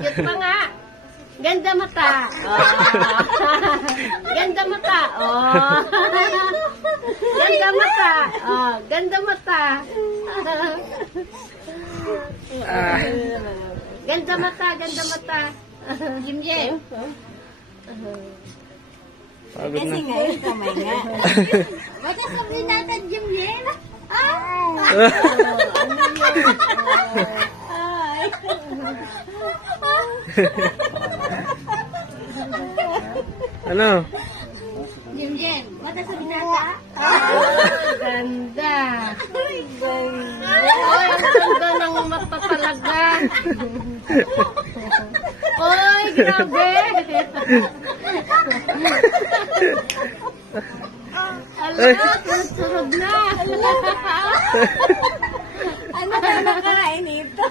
Cute pa nga. Ganda mata. Oh. Ganda mata. Oh. Ganda mata. Oh, ganda mata. Ganda mata, ganda mata. Jim. Pagod Kasi na. nga yung kamay nga. Bakit sabihin natin, Jim? Ano? Jim, bakit sabihin natin? Ganda. Oy, ang ganda ng mata talaga. Oy, grabe. Ala, sunod na. Ano ba nakain ito?